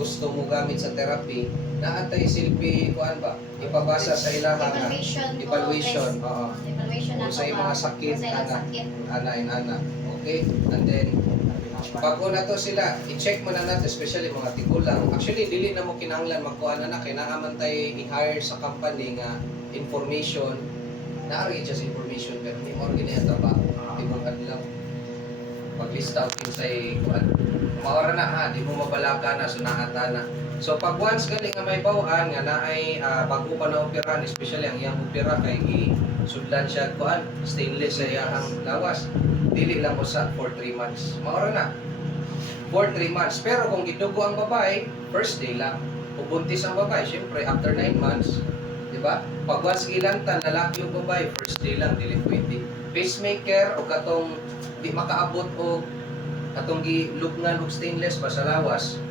gusto mo gamit sa therapy, naatay silbi kuan ba? Ipabasa sa ilaha nga evaluation, oo. Evaluation Kung na sa mga sakit ana. Okay? And then pag una to sila, i-check mo na natin, especially mga tigulang. Actually, dili na mo kinahanglan magkuha na kailangan tayo i-hire sa company nga information. Naari just information, pero hindi mo rin ito ba? Hindi mo lang pag-list out yung sa'y kuhan. Maura na ha, di mo mabalaka na, sunahata na. So pag once galing nga may bawaan nga na ay bago pa na operahan, especially ang iyang opera kay sudlan siya kuhan, stainless sa iyang lawas. Dili lang mo sa for 3 months. Maura na. For 3 months. Pero kung gidugo ang babae, first day lang. Kung buntis ang babae, syempre after 9 months, di ba? Pag once ilantan, lalaki yung babae, first day lang, dili pwede. Pacemaker o katong di makaabot o katong gilugnan og stainless ba sa lawas,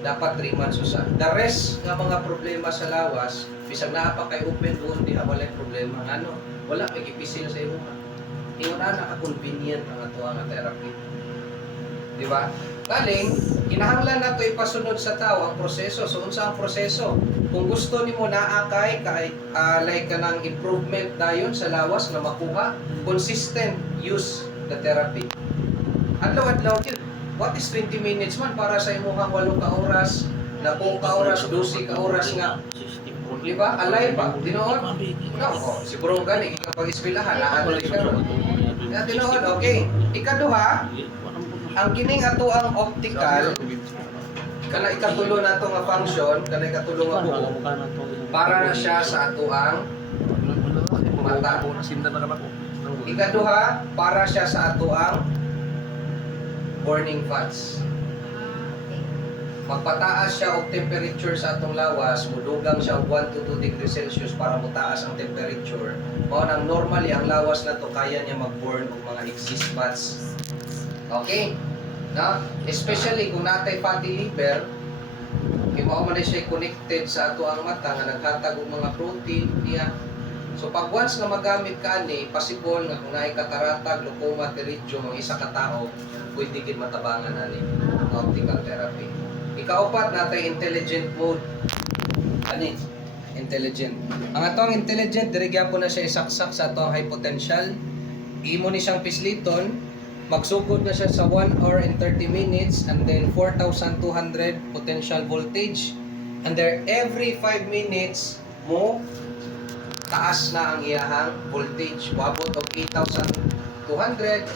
dapat 3 months usa. The rest nga mga problema sa lawas, bisag naa pa kay open wound, di walay problema. Ano? Wala may gipisil sa imo. Ingon na ka-convenient ang ato nga therapy. Di ba? Galing, kinahanglan na ito ipasunod sa tao ang proseso. So, unsa ang proseso? Kung gusto nimo naa kay like ka ng improvement dayon sa lawas na makuha, consistent use the therapy. Adlaw-adlaw yun. What is 20 minutes man para sa imuhang 8 ka oras, 10 ka oras, 12 ka oras nga. Di ba? Alay pa. Tinoon? No. Oh, siguro gani kapag eskwelahan na rin ka ron. Tinoon, okay. Ikaduha, ang kining ato ang optical, kana ikatulo na ito nga function, kana ikatulo nga buo, para na siya sa ato ang mata. Ikaduha, para siya sa ato ang burning fats. Magpataas siya og temperature sa atong lawas, mudugang siya og 1 to 2 degrees Celsius para mutaas ang temperature. Mao nang normally ang lawas na to kaya niya mag-burn og mga excess fats. Okay? Na, especially kung natay fatty liver, kay mao man siya connected sa ato ang mata nga naghatag og mga protein niya. So pag once na magamit ka ani, possible nga kung naay kataratag, glaucoma, pterygium ang isa ka tawo, pwede gid matabangan ani ang optical therapy. Ikaapat natay intelligent mode. Ani? Intelligent. Ang atong intelligent diri gyapon na siya isaksak sa atong high potential. Imo ni siyang pisliton, magsugod na siya sa 1 hour and 30 minutes and then 4,200 potential voltage. And there every 5 minutes mo taas na ang iyahang voltage. Moabot og 8,200,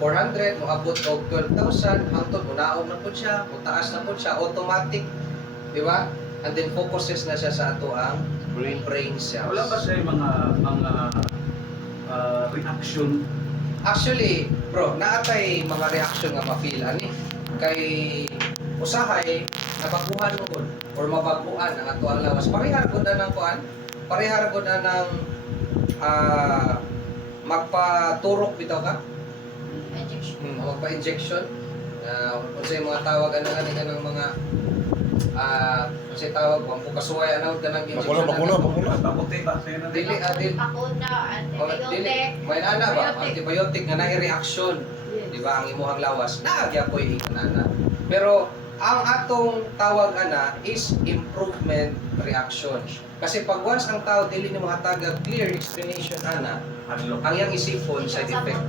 400, moabot og 12,000, hangtod munaog na po siya, mutaas na po siya, automatic, di ba? And then focuses na siya sa ato ang brain cells. Wala ba siya mga reaction? Actually, bro, naatay mga reaction nga ma-feel ani kay usahay nabaguhan mo gud or mabaguan ang ato ang lawas. Parehar gud na ng kuan, parehar gud na ng magpaturok bitaw ka. Magpa-injection. Kung sa mga tawag ng mga kasi tawag mo kasuway anawd ka ng injection. Bakulo. Paputi ba? Dili may ana ba antibiotic nga naay reaction, di ba ang imuhang lawas naagya ko ana. Pero ang atong tawag ana is improvement reaction. Kasi pag once ang tao dili nimo hatagag clear explanation ana, ang iyang isipon side effect.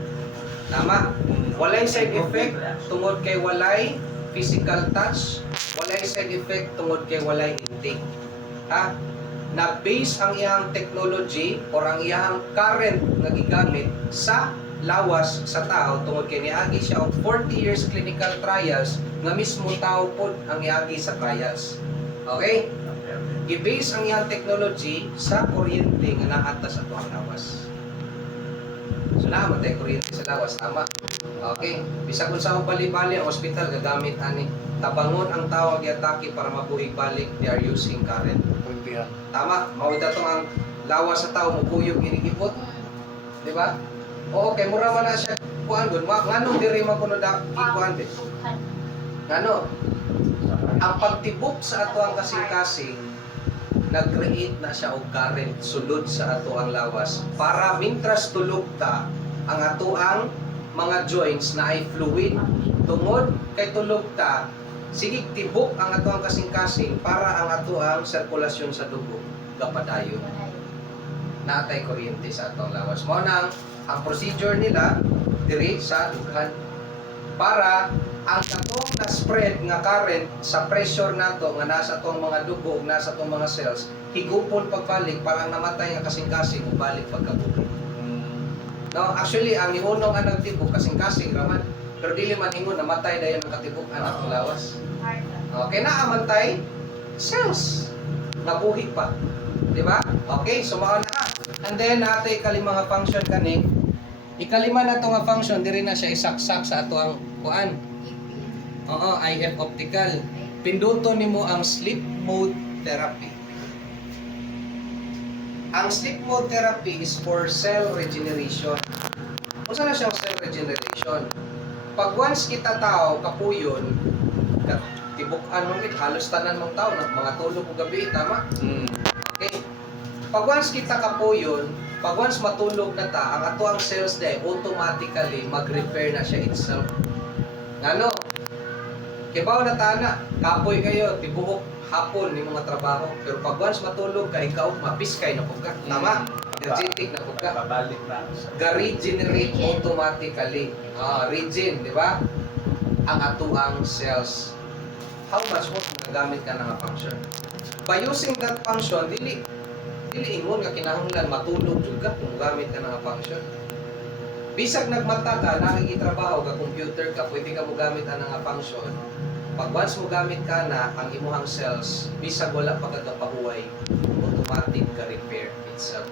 Tama? Walay side effect tungod kay walay physical touch, walay side effect tungod kay walay intake. Ha? Na-base ang iyang technology or ang iyang current nga gigamit sa lawas sa tao tungod kay niagi siya og 40 years clinical trials nga mismo tao pod ang niagi sa trials. Okay? I-base ang iyang technology sa kuryente nga naata sa tuang lawas. So naman tayo kuryente sa lawas, tama? Okay. Bisag kung sa bali-bali ang ospital gagamit ani tabangon ang tawag yatake para mabuhig balik, they are using current. Tama? Mawid atong ang lawas sa tao mukuyog inigipot. Di ba? Oo, kay mura man na siya kuan gud. Ngano diri man kuno da kuan din. Ngano? Ang pagtibok sa ato ang kasing-kasing nag-create na siya og current sulod sa ato ang lawas para mintras tulog ta ang ato ang mga joints na ay fluid tungod kay tulog ta sige tibok ang ato ang kasing-kasing para ang ato ang sirkulasyon sa dugo gapadayon. Natay kuryente sa atong lawas. Mao nang ang procedure nila diri sa dughan para ang katong na-spread nga current sa pressure nato nga nasa tong mga dugo, nasa tong mga cells, higupon pagbalik para ang namatay nga kasing-kasing balik pagkabuhi. No, actually ang ihunong ang nagtibok kasing-kasing raman, pero dili man ingon namatay dayon ang katibok anak ng lawas. Okay na amantay cells nga buhi pa. Di ba? Okay, so mao na ha. And then natay kalima nga function kani. Ikalima na to nga function diri na siya isaksak sa ato ang kuan. Oo, IF optical. Pinduton nimo ang sleep mode therapy. Ang sleep mode therapy is for cell regeneration. Unsa na siyang cell regeneration? Pag once kita tao kapuyon, tibok-an mo gid halos tanan mong tao na mga tulog ug gabi tama? Okay. Pag once kita kapuyon, pag once matulog na ta, ang ato ang cells day automatically mag-repair na siya itself. Ngano? Kibaw na tana, kapoy kayo, tibuok hapon ni mga trabaho. Pero pag once matulog ka, ikaw mapiskay na pugka. Tama? Energetic na pugka. Babalik na. Ga-regenerate automatically. Regen, di ba? Ang atuang cells. How much more magagamit ka ng function? By using that function, dili ingon nga kinahanglan matulog jud ka kung gamit ka ng function. Bisag nagmata ka, nakikitrabaho ka, computer ka, pwede ka mo gamit ang nga function. Pag once mo gamit ka na ang imuhang cells, bisag wala pa kagapahuway, automatic ka repair itself.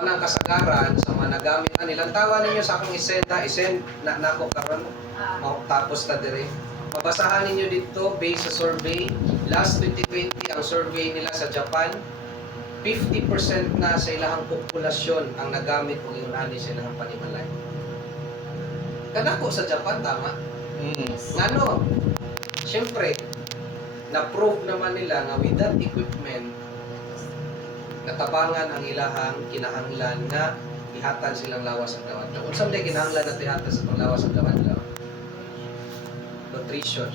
Kung ang kasagaran sa mga nagamit na nilang tawa ninyo sa akong isend na nako karon tapos ta dire. Mabasahan ninyo dito based sa survey, last 2020 ang survey nila sa Japan, 50% na sa ilahang populasyon ang nagamit kung inunani sa ilahang panimalay. Kadako sa Japan, tama? Ngano? Siyempre, na-prove naman nila na with that equipment, natabangan ang ilahang kinahanglan na ihatan silang lawas sa lawan. Kung saan din kinahanglan na ihatan sa lawas sa lawan? Nutrition.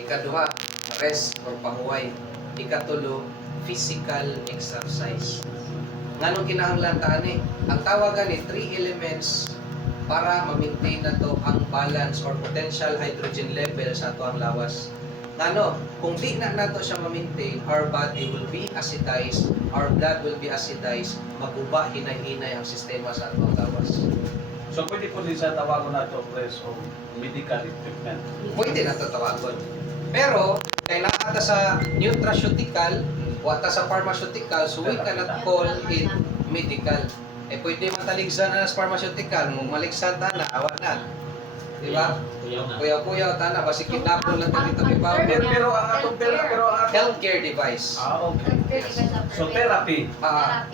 Ikaduha, rest or pahuway. Ikatulo, physical exercise. Nganong kinahanglan ta ani? Ang tawagan ni 3 elements para ma-maintain na to ang balance or potential hydrogen level sa ato ang lawas. Ngano, kung di na nato siya ma-maintain, our body will be acidized, our blood will be acidized, maguba, hinay-hinay ang sistema sa ato ang lawas. So pwede po din sa tawagon na ito, press o medical equipment. Pwede na to tawagon. Pero, kailangan ta sa nutraceutical o ta sa pharmaceutical, so we cannot call it medical. Eh, pwede mataligsan na sa pharmaceutical, kung maligsan ta na, awa na. Di ba? Kuyaw-kuyaw ta na, basi kinapon lang dito kibaw. Pero ang atong Healthcare device. okay. So therapy.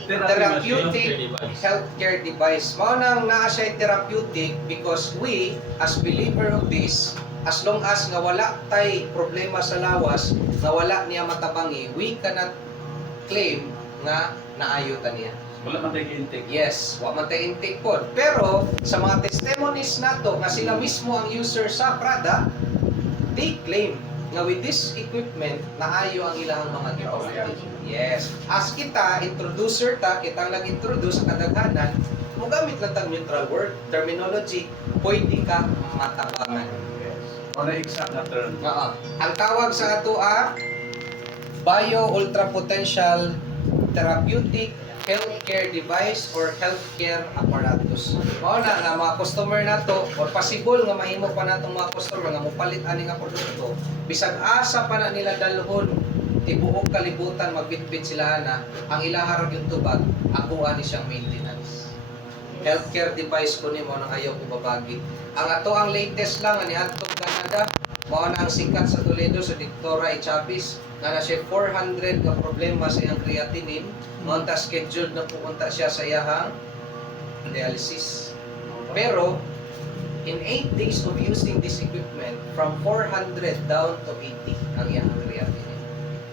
Therapeutic healthcare device. Mao nang naa siya therapeutic because we, as believer of this, as long as nga wala tay problema sa lawas, nga wala niya matabangi, we cannot claim nga naayo ta niya. Wala man tayo intake. Yes, wa man tay intake pod. Pero sa mga testimonies nato nga sila mismo ang user sa product, they claim nga with this equipment naayo ang ilang mga gipamati. Yes. As kita introducer ta, kitang nag-introduce sa kadaghanan, mo gamit lang tag neutral word terminology, pwede ka matabangan. O na exact na term. Ang tawag sa ato bio ultra potential therapeutic healthcare device or healthcare apparatus. Mao na nga mga customer nato or possible nga mahimo pa natong mga customer nga mopalit ani nga produkto, bisag asa pa na nila dalhon tibuok kalibutan magbitbit sila na ang ilaha ra yung tubag ako ani siyang maintenance. Healthcare device ko ni mo nang ayaw ko babagi. Ang ato ang latest lang ani adtong Canada, mao na ang sikat sa Toledo sa Dictora Chavez nga na siya 400 ka problema sa iyang creatinine, mao ta scheduled na pumunta siya sa iyang dialysis. Pero in 8 days of using this equipment, from 400 down to 80 ang iyang creatinine.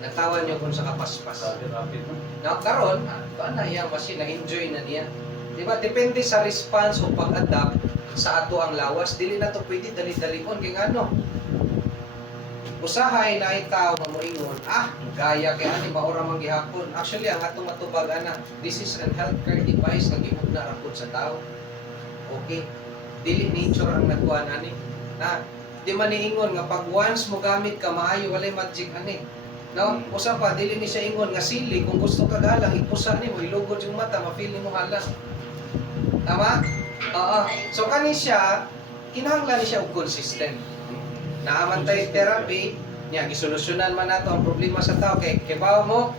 Natawan niyo kung sa kapaspas. Rapid mo. Now karon, na iyang machine na enjoy na niya. Diba? Depende sa response o pag-adapt sa ato ang lawas, dili na to pwede dali-dalion kay ngano. Usahay na itaw nga moingon, gaya kay ani maura man gihapon. Actually ang atong matubag ana, this is an healthcare device nga gihugna ra pud sa tao. Okay. Dili nature ang nagkuha ani. Na di man niingon nga pag once mo gamit ka maayo walay magic ani. No? Usa pa dili ni siya ingon nga sili kung gusto ka galang ipusa nimo ilugod yung mata ma-feel nimo halang. Tama? Oo. So kani siya kinahanglan ni siya og consistent. Naamantay therapy niya gisolusyonan man nato ang problema sa tao kay kibaw mo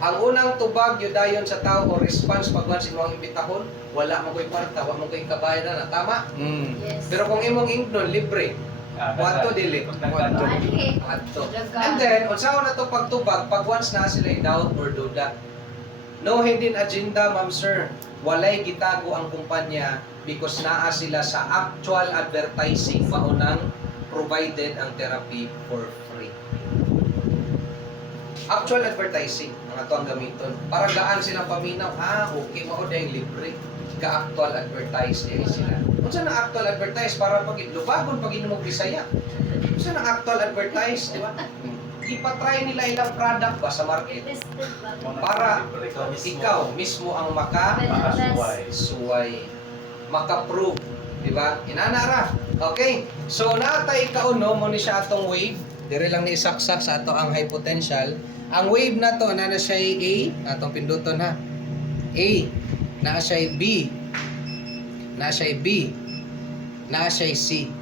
ang unang tubag yudayon sa tao o response pag once imong imbitahon wala mo koy kwarta wa mo koy kabayaran na tama. Yes. Pero kung imong ignon libre kwarto dili Kwarto. adto. And then unsaon na to pagtubag pag once na sila doubt or duda. No hidden agenda, ma'am sir. Walay gitago ang kumpanya because naa sila sa actual advertising maunang provided ang therapy for free. Actual advertising ang ato ang gamiton. Para gaan silang paminaw, okay, mao dayong libre. Ka-actual advertise diay sila. Unsa na actual advertise para pag lubagon pag mo Bisaya. Unsa na actual advertise, di ba? Ipatry nila ilang product ba sa market para ikaw mismo ang maka-suway, maka-prove, di ba? Inanara. Okay? So natay kauno mo ni siya atong wave. Dire lang ni isaksak sa ato ang high potential. Ang wave na to na siya A, atong pinduton ha. A, na siya B, na siya B, na siya C.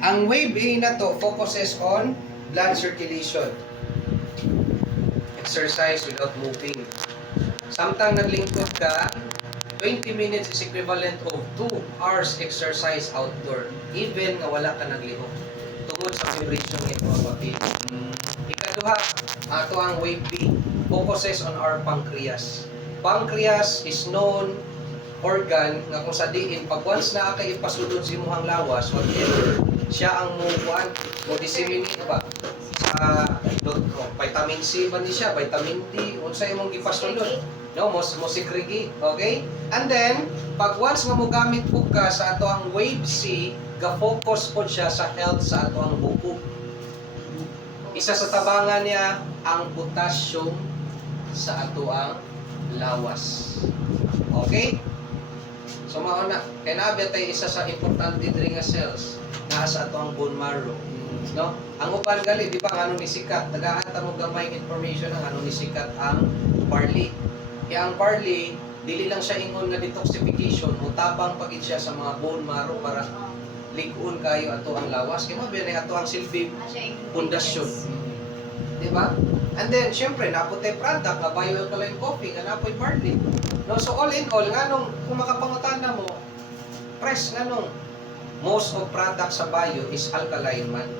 Ang wave A na to focuses on blood circulation. Exercise without moving. Samtang naglingkod ka, 20 minutes is equivalent of 2 hours exercise outdoor. Even nga wala ka naglihok. Tungod sa vibration ng mga papil. Ikaduha, ato ang wave B focuses on our pancreas. Pancreas is known organ nga kung sa diin, pag once na kay ipasulod sa imuhang lawas, whatever, siya ang mo disseminate ba? Sa vitamin C ba ni siya, vitamin D, unsa imong gipasulod. No, mo segregate, okay? And then, pag once nga mo gamit po ka sa ato ang wave C, ga-focus po siya sa health sa ato ang buko. Isa sa tabangan niya ang potassium sa ato ang lawas. Okay? So mauna, kay nabi tay isa sa importante diri nga cells naa sa ato ang bone marrow. No? Ang upan gali, di ba, ang ni sikat, tagaan ta mo gamay information ang ni sikat ang barley. Kaya ang barley, dili lang siya ingon nga detoxification, mutabang pagid siya sa mga bone marrow para ligon kayo ato ang lawas. Kaya mabi ato ang silbi pundasyon. Di ba? And then, syempre, naputay product nga bioalkaline coffee, nga napoy barley. No, so all in all, nganong kung makapangutana mo, press nganong most of product sa bio is alkaline man.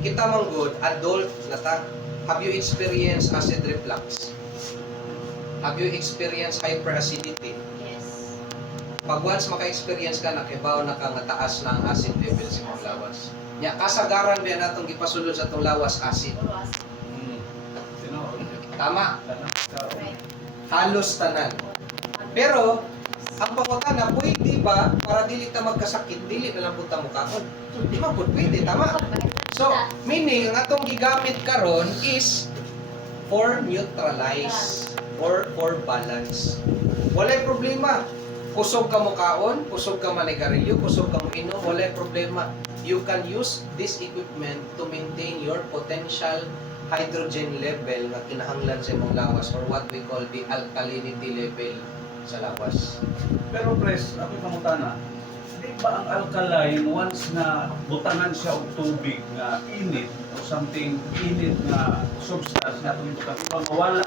Kita mong good, adult na ta. Have you experienced acid reflux? Have you experienced hyperacidity? Yes. Pag once maka-experience ka, nakibaw na ka nga taas na ang acid level sa mga lawas. Nya, kasagaran ba natong gipasulod sa itong lawas acid? Tama? Halos tanan. Pero, ang pangutana, pwede ba para dili ta magkasakit, dili na lang punta mo kakon? Di man po pwede, tama? So, meaning, ang atong gigamit karon is for neutralize or for balance. Walay problema. Kusog ka mo kaon, kusog ka manigarilyo, kusog ka mo inom, walay problema. You can use this equipment to maintain your potential hydrogen level na kinahanglan sa imong lawas or what we call the alkalinity level sa lawas. Pero pres, ako pangutana, di ba ang alkaline once na butangan siya og tubig nga init o something init na substance na itong butang, mawala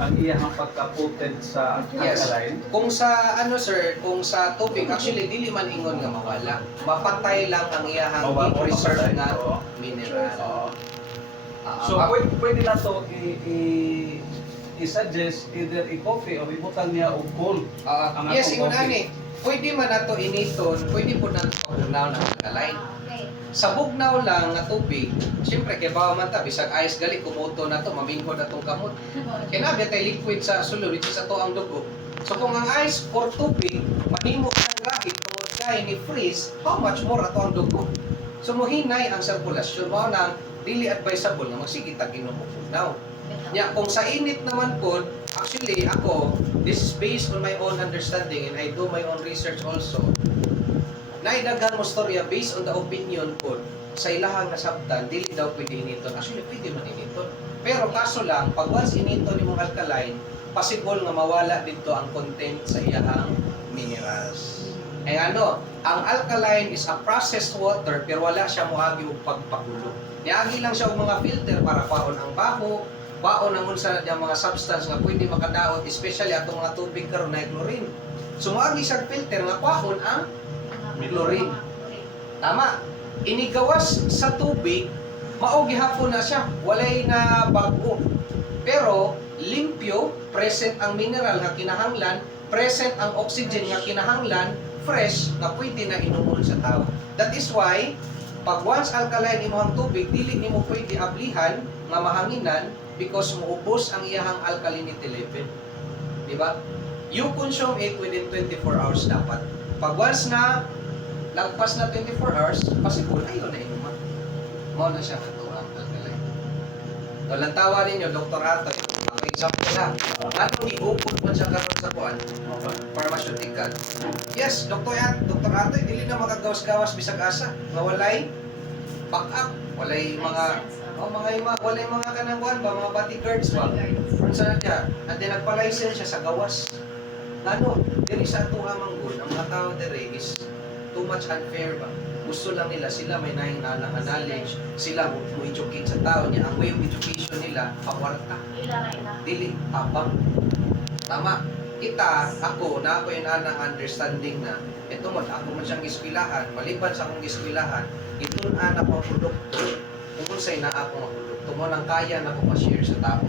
ang iyang pagka-potent sa Yes. alkaline? Kung sa sir, kung sa tubig actually dili man ingon nga mawala. Mapatay lang ang iyahang preserve na Oo. mineral. Oo. So pwede na to i-suggest either i-coffee o ibutang niya og cold. Ang Yes, atong ingon coffee. ani. Pwede man nato initon, pwede po nato pagugnaw ng alkaline. Okay. Sa bugnaw lang nga tubig, siyempre kay bawa man ta bisag ice gali kumuto na to, maminghod na tong kamot. Kaya nabi tay liquid sa sulod, which is ato ang dugo. So kung ang ice or tubig, mahimo ka nga pagkain tungod kay ni freeze, how much more ato ang dugo? So mohinay ang sirkulasyon mo nang dili advisable nga magsige tag inom og now. Nya kung sa init naman po, actually ako, this is based on my own understanding and I do my own research also. Naidaghan mo storya based on the opinion po sa ilahang nasabtan, dili daw pwede initon. Actually, pwede man initon. Pero kaso lang, pag once initon ni mong alkaline, possible nga mawala dito ang content sa iyahang minerals. Eh ano, ang alkaline is a processed water pero wala siya moagi og pagpakulo. Niagi lang siya og mga filter para kwaon ang baho, kwaon ang unsa na mga substance nga pwede makadaot, especially atong mga tubig karon na chlorine. So moagi siya filter nga kwaon ang chlorine. Tama. Inigawas sa tubig, mao gihapon na siya, walay na bago. Pero limpyo, present ang mineral nga kinahanglan, present ang oxygen nga kinahanglan, fresh nga pwede na inuman sa tao. That is why pag once alkaline imong tubig, dili nimo pwede ablihan nga mahanginan because muubos ang iyahang alkalinity level. Di ba? You consume it within 24 hours dapat. Pag once na lagpas na 24 hours, possible ayaw na inuman. Mao na siya katuang alkaline. So, lantawa ninyo, Dr. Atoy, ang example na, anong iupod mo siya karon sa kuan? Pharmaceutical. Yes, Dr. Atoy, dili na magagawas-gawas bisag asa. Walay back-up, walay mga walay mga kanang kuan ba, mga bodyguards ba? Unsa na siya? And then nagpa-license siya sa gawas. Ano, dili sa atuha manggod, ang mga tao dere is too much unfair ba? Gusto lang nila, sila may nahinanang knowledge, sila mo educate sa tao niya. Ang way of education nila, pakwarta. Dili, tapang. Tama. Kita, ako, na ako yung anang understanding na, ito mo, ako man siyang gispilahan, maliban sa akong gispilahan, ito na ako ang produkto, kung sa'y na ako ang produkto mo, nang kaya na ako ma-share sa tao.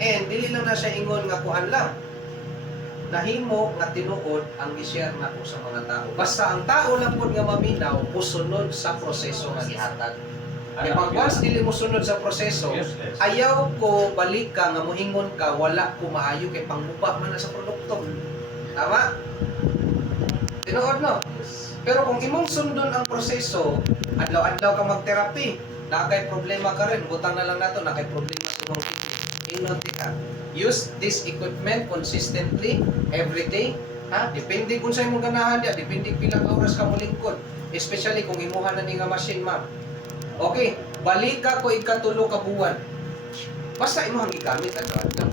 And, dili lang na siya ingon nga kuhan lang. Nahimo nga tinuod ang i-share na ko sa mga tao. Basta ang tao lang po nga maminaw, musunod sa proseso nga gihatag. Kaya pag once dili mo sunod sa proseso, ayaw ko balik ka nga moingon ka, wala ko maayo kay pangbuba man na sa produkto. Tama? Tinuod no? Pero kung imong sundon ang proseso, adlaw-adlaw ka mag-therapy, nakay problema ka rin, butang na lang nato, nakay problema sa imong inunti ka. Use this equipment consistently every day. Ha? Depende kung sa imong ganahan dia, depende pilang oras ka mo lingkod. Especially kung imuha na ni nga machine, ma'am. Okay, balik ka ko ikatulo ka buwan. Basta imong gigamit adlaw-adlaw.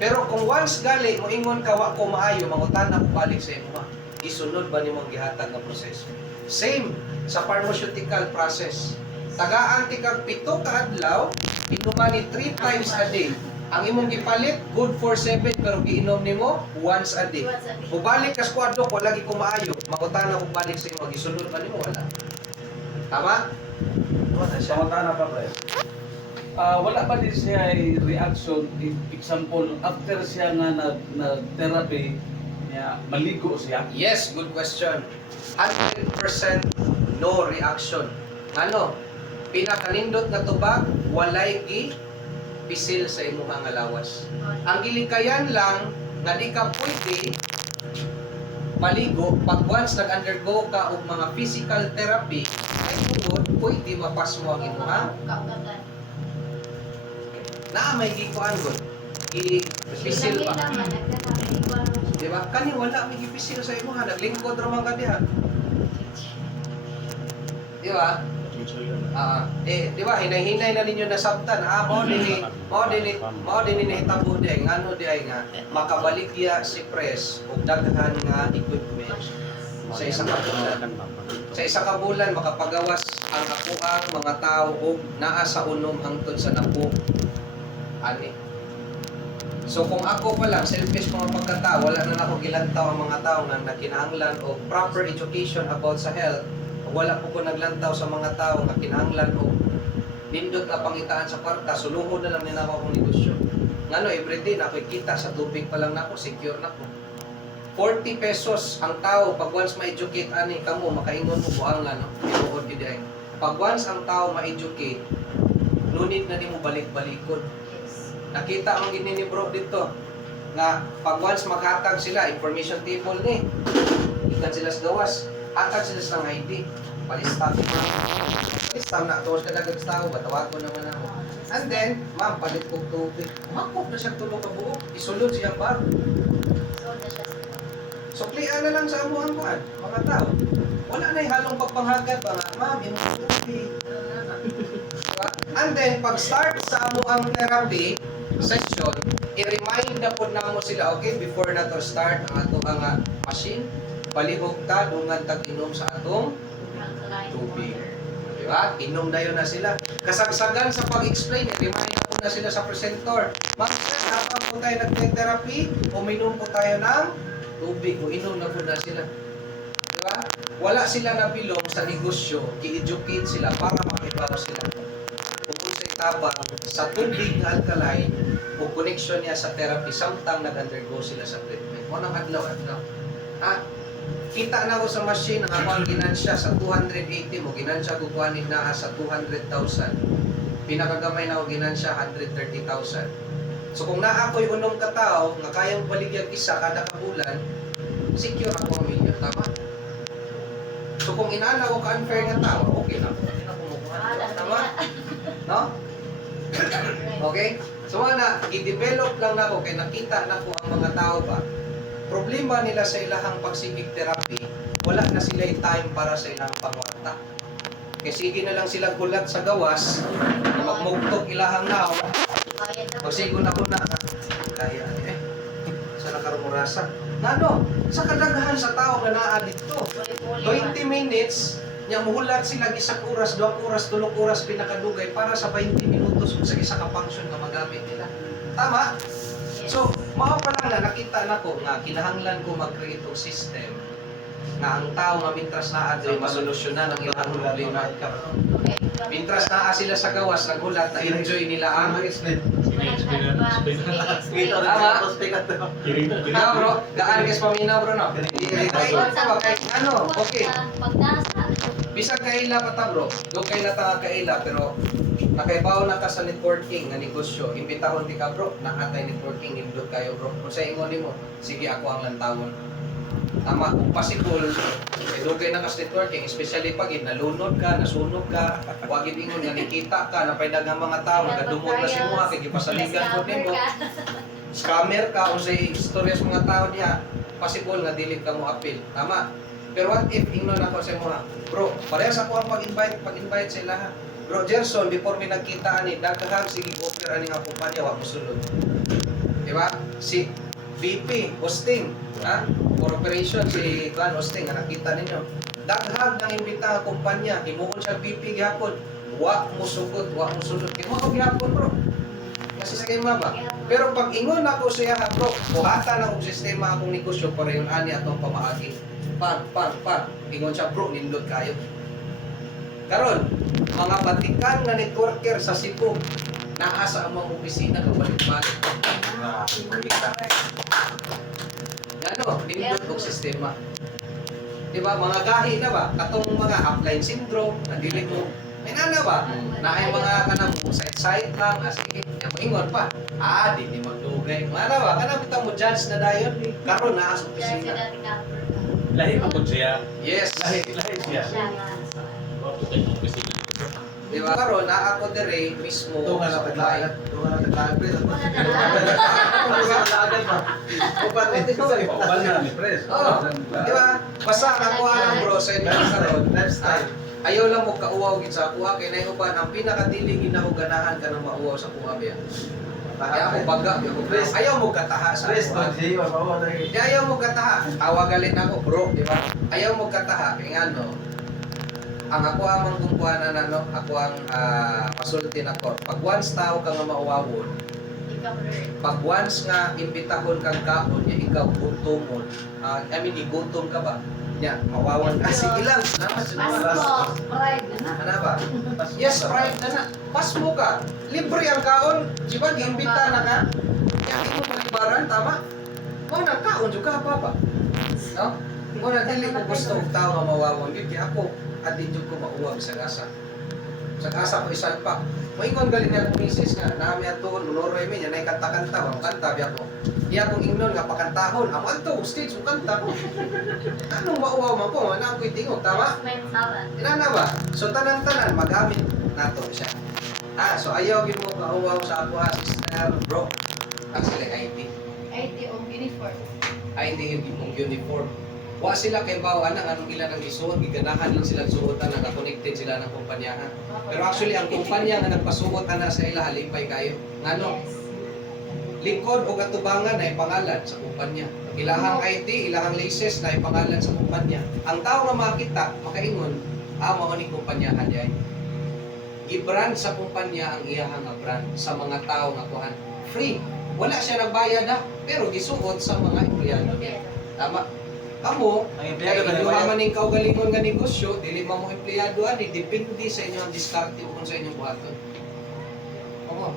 Pero kung once gali mo ingon ka wa ko maayo, mangutana ko balik sa imo. Isunod ba nimong gihatag nga proseso? Same sa pharmaceutical process. Tagaan ti kag 7 ka adlaw, inuman ni 3 times a day. Ang imong gipalit, good for 7, pero giinom nimo once a day. Mubalik ka sa kwadro, wala gi kumaayo. Makutana kung balik sa imo, gisunod man nimo, wala. Tama? Wala siya. Samantala pa, pre. Wala ba din siya reaction, example, after siya nga nag-therapy, niya, maligo siya? Yes, good question. 100% no reaction. Ano? Pinakanindot na tubag, walay pisil sa imuhang alawas. Ang gilikayan lang nga di ka pwede maligo pag once nag-undergo ka og mga physical therapy ay tungod pwede mapasmo ang imuhang na may gikuan gud i-pisil pa. Di ba? Kani wala may gipisil sa imuha, naglingkod ra man ka diha. Di ba? Di ba, hinay-hinay na ninyo nasabtan. Mao din hitabo di ngano di ay nga makabalik ya si press og daghan nga equipment sa isa ka bulan. Sa isa ka bulan makapagawas ang akuang mga tao og naa sa unom hangtod sa napo. Ani. So kung ako pa lang selfish mga pagkatao, wala na ako gilantaw ang mga tao nga nakinahanglan og proper education about sa health. Wala po ko naglantaw sa mga tao nga kinahanglan o nindot na pangitaan sa kwarta, suluhod na lang nila akong negosyo. Ngano, everyday na ako'y kita sa tubig pa lang na ako, secure na ako. 40 pesos ang tao, pag once ma-educate ani, kamo, makaingon mo buang nga, no? Inuod yun ay. Pag once ang tao ma-educate, nunit na ni mo balik-balikod. Nakita ang gini ni bro dito, nga pag once maghatag sila, information table ni, Kan sila sa gawas. Hatag sila sa ID. Palista ko na. Palista na. Tuwas ka dagat sa tao. Batawag ko naman ako. And then, ma'am, palit kong tubig. Makop na siya tulong ka buo. Isulod siya pa. Suklian na lang sa amuhan ko, mga tao. Wala na yung halong pagpanghagad ba nga, ma'am, yung tubig. Diba? And then, pag-start sa amuang therapy session, i-remind na po na mo sila, okay, before na to start ang ato ang machine, palihog ta, dungan tag-inom sa atong tubig. Diba? Inom na yun na sila. Kasagsagan sa pag-explain, i-remind na po na sila sa presenter. Habang po tayo nag-therapy, uminom po tayo ng tubig, o inom na po na sila. Diba? Wala sila nabilong sa negosyo, i-educate sila para makibawa sila. Kung sa itabang, sa tubig na alkaline, o connection niya sa therapy, samtang nag-undergo sila sa treatment. Unang adlaw-adlaw. Kita na ko sa machine, ang akong ginansya sa 280 mo, ginansya ko kuhanin na sa 200,000. Pinakagamay na ko ginansya 130,000. So kung naa ko'y unong katao, nga kayang baligyan isa kada kabulan, secure ako ang milyon, tama? So kung inaala ko ka-unfair nga tao, okay na. Hindi na kumukuha. Tama? No? Okay? So na, i-develop lang na ako, kaya nakita na ko ang mga tao ba, problema nila sa ilahang pagsigig therapy, wala na sila yung time para sa ilahang pangwata. Kaya sige na lang sila gulat sa gawas, magmugtog ilahang nao, pagsigo na ko na, kaya sa nakarumurasa. Nano, sa kadaghan sa tao na naa dito, 20 minutes, niya muhulat sila isang oras, 2 oras, 3 oras pinakadugay para sa 20 minutos kung sa isa ka function na magamit nila. Tama? So, mao pa lang na nakita na ko nga kinahanglan ko mag-create og system nga ang tao nga mintras naa diri masolusyonan ang ilang problema. Mintras naa sila sa gawas nagulat na enjoy nila ang bro, gaan guys pamina bro no. Ano, okay. Bisag kaila pa ta bro. Do kay na ta kaila pero nakaibaw na ka sa networking nga negosyo. Imbitahon di ka bro, nakatay networking nindot kayo bro. Kung sa ingon nimo, sige ako ang lantawon. Tama, kung possible, dugay na ka sa networking, especially pag nalunod ka, nasunog ka, wag ingon nga nakita ka, napay daghang mga tao, nagdumog na si mo, kay gipasaligan ko nimo. Scammer ka o sa istorya sa mga tao niya, possible nga dili ka mo appeal. Tama. Pero what if ingnon ako sa mga, bro, parehas ako ang pag-invite sa ilaha. Bro Gerson, before mi nagkita ani, daghang sige offer ani nga kumpanya wa mosulod. Di ba? Si VP hosting, ha? For operation si Juan hosting nga nakita ninyo. Daghang nang imbita nga kumpanya, himuon siya VP gihapon. Wa mo sugod, wa mo sulod. Kimo ko gihapon, bro. Kasi sa kay mama. Pero pag ingon ako siya bro, buhatan na og sistema akong negosyo para yun ani atong pamaagi. Pag, ingon siya bro, nindot kayo. Karon, mga batikan nga networker sa Cebu, naa sa among opisina kabalik-balik. Ano, nindot og sistema. Diba, mga gahi na ba? Katong mga upline syndrome, nadili mo. May nana ba? Naay mga kanang side-side lang, sige, maingon pa. Di magdugay. Mana ba? Kanang bitang mo judge na dayon. Karon naa sa opisina. Lahi mo po siya. Yes. Lahi siya. Di ba karon na ako dire mismo Tunga na taglagan. Tunga na taglagan, pre. Tunga na taglagan ba? Upan Uban na ni Pres. Di ba? Basta ako alam bro sa inyo karon. Lifestyle. Ayaw lang mo kauwaw gid sa kuha kay nay uban ang pinakadili ginahuganahan ka nang mauwaw sa kuha biya. Kaya ako baga, ayaw mo kataha sa Press to kuha. J, mabawa na yun. Di ayaw mo kataha. Tawagalin ako bro, di ba? Ayaw mo kataha kay ngano. Ang ako amang kumpuanan ano, ako ang pasulti na ko. Pag once tao ka nga mauwawon, pag once nga imbitahon kang kaon, ya ikaw gutomon. Igutom ka ba? Ya, mawawan ka. Sige lang. Ano ba? Yes, pride na na. Pas mo ka. Libre ang kaon. Di ba, giimbita na ka? Yan, mo palibaran, tama? Kung nagkaon, juga pa ba? No? Kung dili ko gusto ng tao nga mawawan, yun, kaya ako, at din ko mauwag sa gasa. Sa gasa ko isan pa. Moingon galing niya kong misis nga, naami at tuon, munoroy mi, yan ay kanta-kanta, kanta, biya ko. Iya kong ingnon nga pakantahon. Amo anto stage mo kanta ko. Anong mauwaw man ko, ana ko'y tingog, tama? May sawan. Inana ba? So tanan-tanan magamit nato siya. So ayaw gyud mo kauwaw sa ako sister bro. Actually ID. ID o uniform. ID yung uniform. Wa sila kay bawa na anong ila nang isuot, giganahan lang sila suotan na connected sila ng kumpanyahan. Pero actually ang kumpanya nga nagpasuot ana sa ila halipay kayo. Ngano? Yes. Lingkod o katubangan na pangalan sa kumpanya. Ilahang ID, ilahang laces na pangalan sa kumpanya. Ang tao nga makita, makaingon, mao ni kumpanyahan diay. Gibrand sa kumpanya ang iyahang nga brand sa mga tao nga kuhan. Free. Wala siya nagbayad pero gisuot sa mga empleyado niya. Tama. Amo, Ang kaya empleyado ka inuha na man ning kaugalingon nga negosyo, dili man mo empleyado depende sa inyo ang diskarte kung sa inyong buhaton. Omo.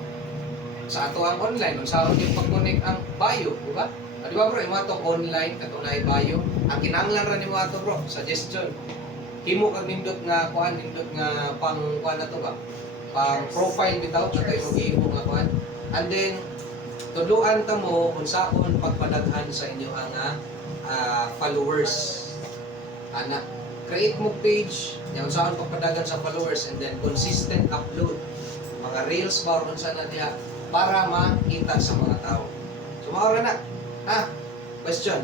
Sa ato ang online, unsa yung pag-connect ang bio, di ba? Di ba bro, imo ato online kato na bio. Ang kinahanglan ra nimo ato bro, suggestion. Himo kag nindot nga kuan, nindot nga pang kuan na to ba? Pang profile bitaw ato imong gihimo nga kuan. And then tuluan ta mo unsaon pagpadaghan sa inyo nga followers. Ana, create mo page, yung unsaon pagpadaghan sa followers and then consistent upload. Mga reels ba ron sa na diha para makita sa mga tao. So, maura na. Question.